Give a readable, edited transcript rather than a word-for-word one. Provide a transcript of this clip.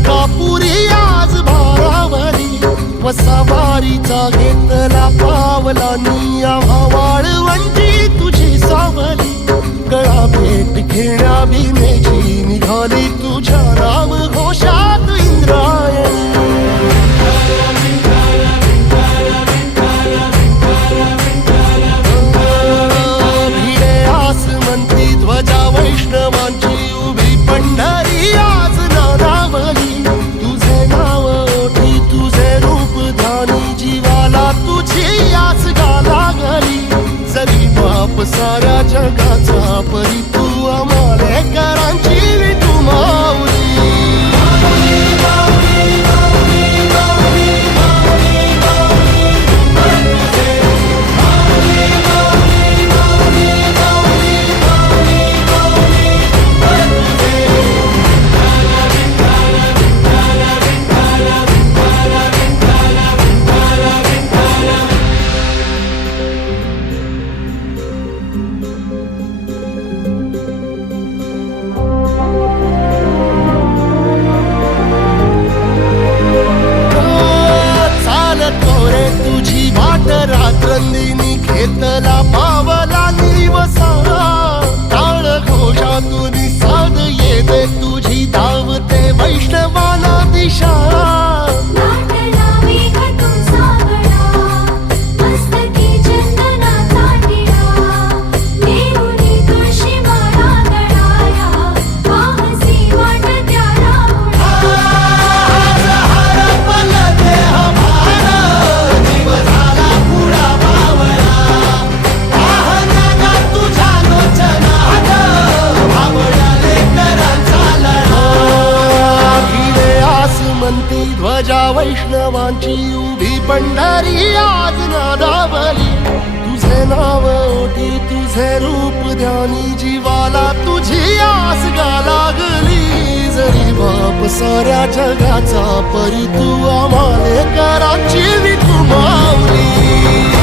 अंकापुरी आज भारावली वसावारीचा घेतला पावला निया वाळवंटी तुझी सावली गळा भेट घेण्या भीमेची निघाली तुझ्या राम घोषात इंद्रायणी भिडे आसमंती ध्वजा वैष्णवांची उभी पंढरी आज नादावली तुझे नाव ओठी तुझे रूप ध्यानी जीवाला तुझी आस गाला गली जरी बाप साऱ्या जगाचा परी तू आमालेकरांची तू माऊली रात्रंदिनी घेतला पावला निवसा टाळ घोषातून साध येते तुझी धावते वैष्णवाला दिशा ध्वजा वैष्णवांची उभी पंढरी आज नादावली तुझे नाव ओठी तुझे रूप ध्यानी जीवाला तुझी आस गा लागली जरी बाप साऱ्या जगाचा परी तू आमालेकरांची तू माऊली